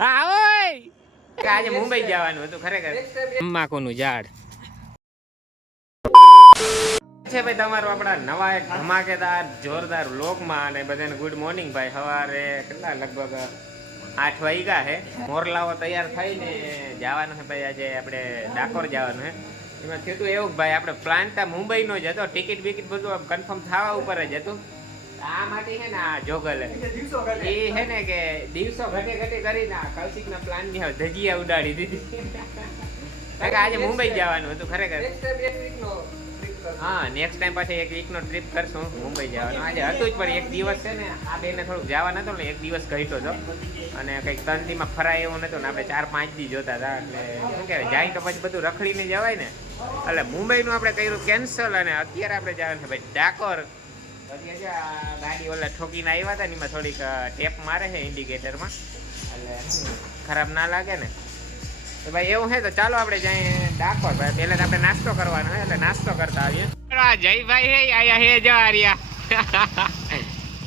આજે મુંબઈ જવાનું હતું ખરેખર. તમાકુનું ઝાડ. છે ભાઈ તમારું આપણા નવા એક ધમાકેદાર જોરદાર વ્લોગમાં અને બધાને ગુડ મોર્નિંગ ભાઈ. સવારે કેટલા? લગભગ આઠ વાગ્યા છે મોરલાઓ તૈયાર થઈને જવાનું છે ભાઈ. આજે આપણે ડાકોર જવાનું છે. એમાં થયું હતું એવું ભાઈ આપણે પ્લાન તો મુંબઈનો જ હતો. ટિકિટ બિકિટ બધું કન્ફર્મ થવા ઉપર જ હતું. આ માટે હે ને આ જોગલ એ હે ને કે દિવસો ઘટે ઘટે કરીને આ કૌશિકના પ્લાનની ધજીયા ઉડાડી દીધી. કારણ કે આજે મુંબઈ જવાનું હતું ખરેખર. હા નેક્સ્ટ ટાઈમ પાછી એક વીકનો ટ્રીપ કરશું મુંબઈ જવાનું. આજે હતું જ પણ એક દિવસ છે ને આ બેને થોડુંક જવા નતો ને એક દિવસ ઘટ્યો હતો અને કંઈક દીમાં ફરાય એવું નતું ને આપણે ચાર પાંચ દી જોતા હતા. એટલે શું કહેવાય જાય તો પછી બધું રખડીને જવાય ને. એટલે મુંબઈનું આપણે કર્યું કેન્સલ અને અત્યારે આપણે જવાનું છે ભાઈ ડાકોર. ગાડી ઓલા ઠોકીને આવ્યા હતા ને એમાં થોડીક ટેપ મારે છે ઇન્ડિકેટરમાં એટલે ખરાબ ના લાગે ને. તો ભાઈ એવું છે તો ચાલો આપણે જઈએ ડાકોર. ભાઈ પહેલા તો આપણે નાસ્તો કરવાનો છે એટલે નાસ્તો કરતા આવીએ. જય જયભાઈ હે આયા હે જવા રહ્યા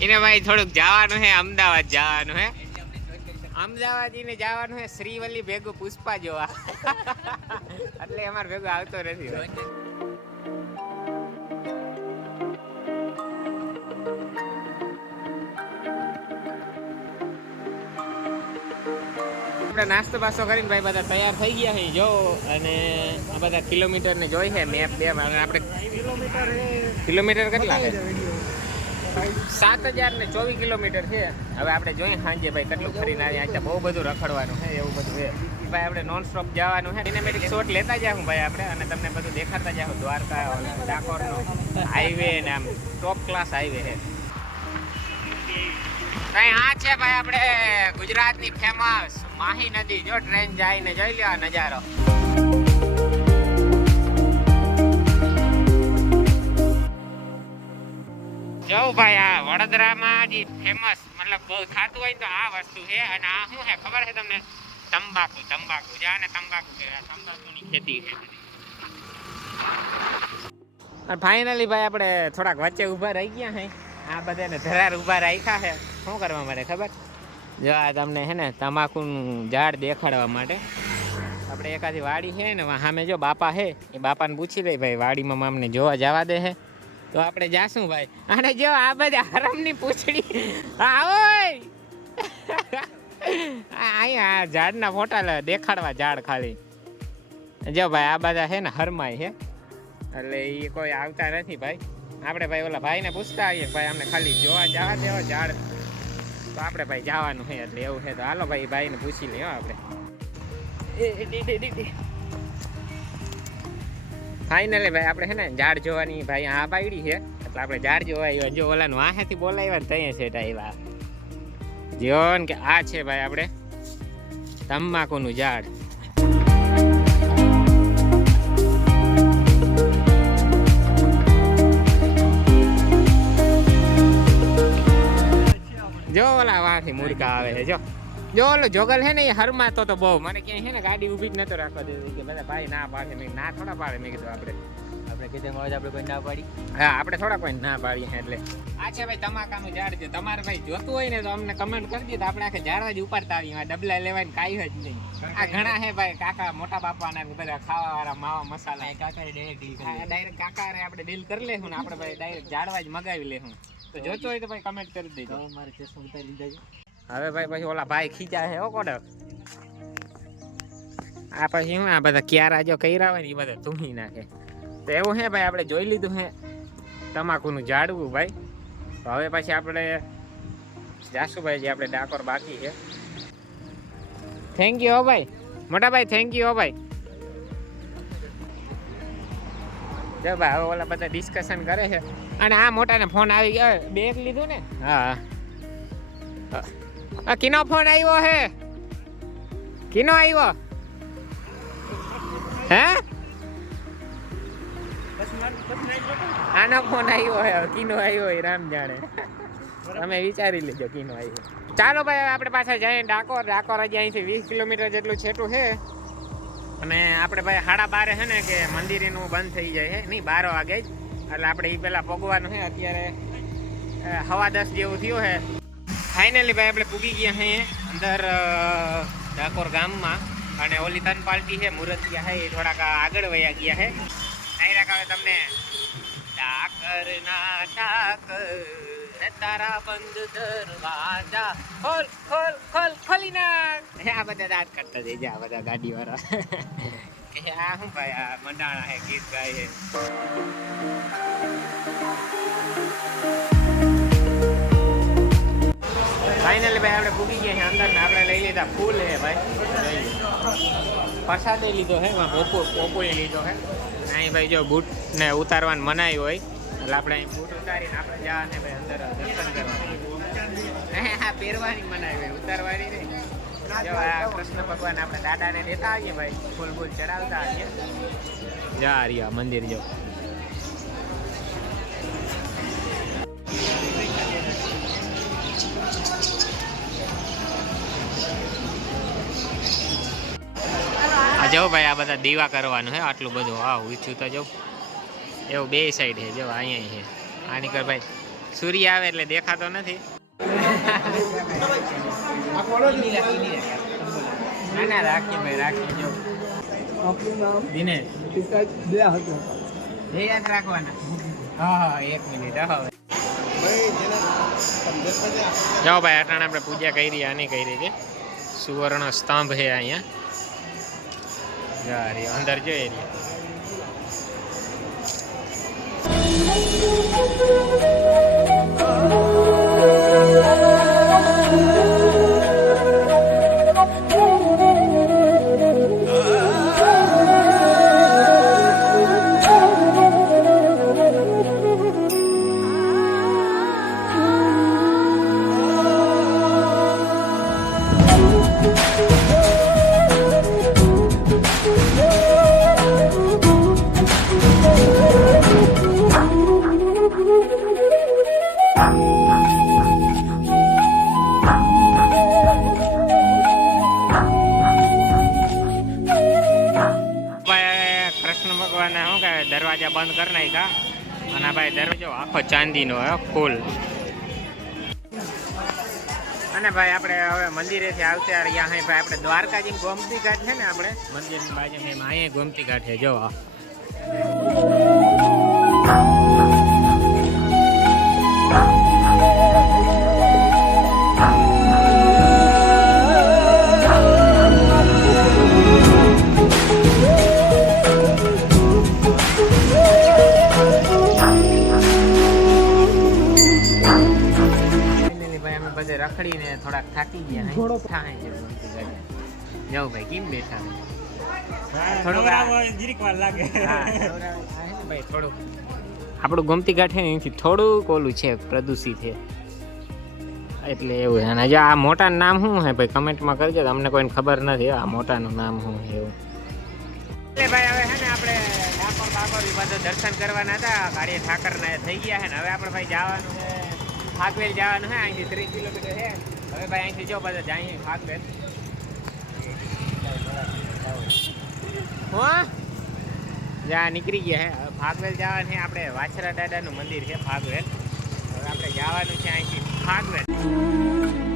એને ભાઈ થોડુંક જવાનું છે અમદાવાદ જવાનું છે અમદાવાદ ઈને જવાનું છે શ્રીવલ્લી ભેગું પુષ્પા જોવા. એટલે અમારે ભેગું આવતો નથી. આપણે નાસ્તો બાસ્તો કરીને ભાઈ બધા તૈયાર થઈ ગયા છે. જો, અને આ બધા કિલોમીટર ને જોઈ છે મેપ બે. આપણે કિલોમીટર કેટલા છે? સાત હજાર ને ચોવીસ કિલોમીટર છે. હવે આપણે જોઈએ સાંજે ભાઈ કેટલું ફરીને આવ્યા અહીંયા બહુ બધું રખડવાનું છે, એવું બધું છે. ભાઈ, આપણે નોન સ્ટોપ જવાનું છે. સિનેમેટિક શોટ લેતા જાઉં ભાઈ આપણે, અને તમને બધું દેખાતા જાઉં. દ્વારકા, ડાકોરનો હાઈવે ને આમ ટોપ ક્લાસ હાઈવે છે. કઈ આ છે ભાઈ, આપણે ગુજરાતની ફેમસ માહી નદી. જો ટ્રેન જાય ને જોઈ લ્યો નજારો. જો ભાઈ, આ વડોદરામાં જે ફેમસ મતલબ બહુ થતું હોય તો આ વસ્તુ છે. અને આ શું છે? ખબર છે તમને? તંબાકુ તંબાકુ. જે આને તંબાકુ કહેવાય તંબાકુની ખેતી છે. ફાઈનલી ભાઈ, આપણે થોડાક વચ્ચે ઊભા રહી ગયા છે આ બધાને ધરાર ઊભા રાખ્યા છે. શું કરવા માટે ખબર? જો આ તમને છે ને તમાકુનું ઝાડ દેખાડવા માટે આપણે એકાદી વાડી છે ને સામે જો બાપા છે એ બાપાને પૂછી લે, ભાઈ, વાડીમાં અમને જોવા જવા દે છે તો આપણે જાશું ભાઈ. અને જો આ બધા હરમની પૂંછડી આવો અહીંયા ઝાડના ફોટા દેખાડવા ઝાડ ખાલી. જો ભાઈ, આ બધા છે ને હરમાય છે એટલે એ કોઈ આવતા નથી ભાઈ. આપણે ભાઈ ઓલા ભાઈને પૂછતા આવીએ ભાઈ અમને ખાલી જોવા જવા દેવા ઝાડ. તો આપણે ભાઈ જવાનું છે એટલે એવું છે. તો હાલો ભાઈ ભાઈને પૂછી લઈએ હો આપણે. ફાઇનલી ભાઈ આપણે છે ને ઝાડ જોવાની ભાઈ આ પાડી છે. એટલે આપણે ઝાડ જોવા આવ્યા. જો ઓલાનું આહેથી બોલાવ્યા ને ત્યાં છે આવ્યા. જીવન કે આ છે ભાઈ આપણે. તંબાકુનું ઝાડ. જો ઓલા વાંથી મુરકા આવે છે જો. જો ઓલો જોગલ હે ને એ હરમાતો તો બહુ. મને ક્યાંય છે ને ગાડી ઊભી જ નતો રાખવા દીધી કે બધા ભાઈ ના પાડે મેં ના થોડા પાડે મેં કીધું આપણે. આપણે કીધું મળે આપણે કોઈ ના પાડી. હા આપણે થોડા કોઈ ના પાડીએ એટલે. આ છે ભાઈ તમાકાનું ઝાડ છે. તમારે ભાઈ જોતું હોય ને તો અમને કમેન્ટ કરી તો આપણે આખે ઝાડવા જ ઉપાડતા આવીએ. આ ડબલા લેવાની કાંઈ જ નહીં. આ ઘણા હે ભાઈ કાકા મોટા બાપાના ને બધા ખાવા વાળા માવા મસાલા. કાકા ડાયરેક્ટ કાકા રે આપણે ડીલ કરી લેશું ને આપણે ભાઈ ડાયરેક્ટ ઝાડવા જ મગાવી લેશું. તો જોતો હોય તો ભાઈ કમેન્ટ કરી દેજો. તો મારે ચશ્મા ઉતારી લીધા છે. હવે ભાઈ પછી ઓલા ભાઈ ખીચા છે હો કોડક આ પછી હું આ બધા ક્યારા જો કર્યા હોય ને એ બધા ધૂમી નાખે. તો એવું હે ભાઈ આપણે જોઈ લીધું હે. તમાકુનું ઝાડવું ભાઈ. તો હવે પછી આપણે જાશું ભાઈ જે આપણે ડાકોર બાકી છે. થેન્ક યુ હો ભાઈ. મોટા ભાઈ થેન્ક યુ હો ભાઈ. જો ઓલા બધા ડિસ્કશન કરે છે. અને આ મોટાને ફોન આવી ગયો બેગ લીધું ને. હા. હા આ કિનો ફોન આવ્યો હે? કિનો આવ્યો? હે? આનો ફોન આવ્યો હે કિનો આવ્યો હે રામ જાણે. તમે વિચારી લેજો કિનો આવ્યો. ચાલો ભાઈ આપણે પાછા જઈએ ડાકોર. ડાકોર હજી અહીંથી વીસ કિલોમીટર જેટલું છેટું છે. અને આપણે ભાઈ સાડા બારે છે ને કે મંદિરનું બંધ થઈ જાય છે. નહીં, બાર વાગે જ. એટલે આપણે એ પહેલાં પગવાનું છે. અત્યારે હવા દસ જેવું થયું છે. ફાઇનલી ભાઈ આપણે પૂગી ગયા છીએ અંદર ડાકોર ગામમાં. અને ઓલી તન પાર્ટી છે, મુરતિયા છે, એ થોડાક આગળ વયા ગયા છે. ડાયરેક્ટ કાવે તમને ડાકર ના ડાકર તારા બંધ દરવાજા. ખોલ ખોલ ખોલ ખોલી નાખ હે, આ બધા દાંત કરતા જઈ જા બધા ગાડી કે આ શું ભાઈ આ મંડાણા હે ગીત છે ફાઇનલી ભાઈ આપણે પૂગી ગયા છે અંદર ને આપણે લઈ લીધા ફૂલ હે ભાઈ. પ્રસાદે લીધો હે પોપો પોપોએ લીધો હે. અહીં ભાઈ જો બૂટ ને ઉતારવાનું મનાઈ હોય. એટલે આપણે અહીં બૂટ ઉતારીને આપણે જવાને ભાઈ અંદર દર્શન કરવા. હા પહેરવાની મનાઈ ભાઈ ઉતારવાની નહીં. જો દેતા આવીએ ભાઈ, ફૂલ ફૂલ ચડાવતા આવીએ. મંદિર જો. જો ભાઈ, આ બધા દીવા કરવાનું હે, આટલું બધું. હા ઊંચું તો જો. એવું બે સાઈડ છે જો અહીંયા છે. આ નીકળ ભાઈ સૂર્ય આવે એટલે દેખાતો નથી. ના ના રાખીએ ભાઈ રાખીએ જો. દિનેશ. એ યાદ રાખવાના. હા હા એક મિનિટ હવે જાઓ ભાઈ અટાણે આપણે પૂજા કરી આની કરી છે. સુવર્ણ સ્તંભ છે અહીંયા. જા અંદર જોઈ રહ્યો Thank you. બંધ કરી નાખ્યા. અને ભાઈ દરવાજો આખો ચાંદીનો ફૂલ. અને ભાઈ આપણે હવે મંદિરેથી આવતા રહ્યા અહીં ભાઈ. આપણે દ્વારકાજી ગોમતી ઘાટ છે ને આપણે? મંદિરની બાજુ અહીંયા ગોમતી ઘાટ છે, જો. આ. Finally ભાઈ અમે બધે રખડીને થોડાક થાકી ગયા હે. થાય છે ગોમતી ભાઈ કેમ બેઠા હા, હે ને આપણું ગમતી ગાંઠે અહીંથી થોડુંક ઓલું છે પ્રદૂષિત છે. એટલે એવું છે. અને જો આ મોટાનું નામ શું છે ભાઈ? કમેન્ટમાં કરજો તમને કોઈને ખબર નથી આ મોટાનું નામ શું છે એવું. એટલે ભાઈ હવે છે ને આપણે ઠાકોર બાકોર એ દર્શન કરવાના હતા. ગાડીએ ઠાકરના થઈ ગયા છે ને. હવે આપણે ભાઈ જવાનું છે. ફાગવેલ જવાનું હે, અહીંથી ત્રીસ કિલોમીટર છે હવે ભાઈ અહીંથી જો બધા જાય ફાકવેલ હા? જ્યાં નીકળી ગયા હે. હવે ફાગવેલ જવાનું છે આપણે વાછરા દાદાનું મંદિર છે ફાગવેલ હવે આપણે જવાનું છે અહીંથી ફાગવેલ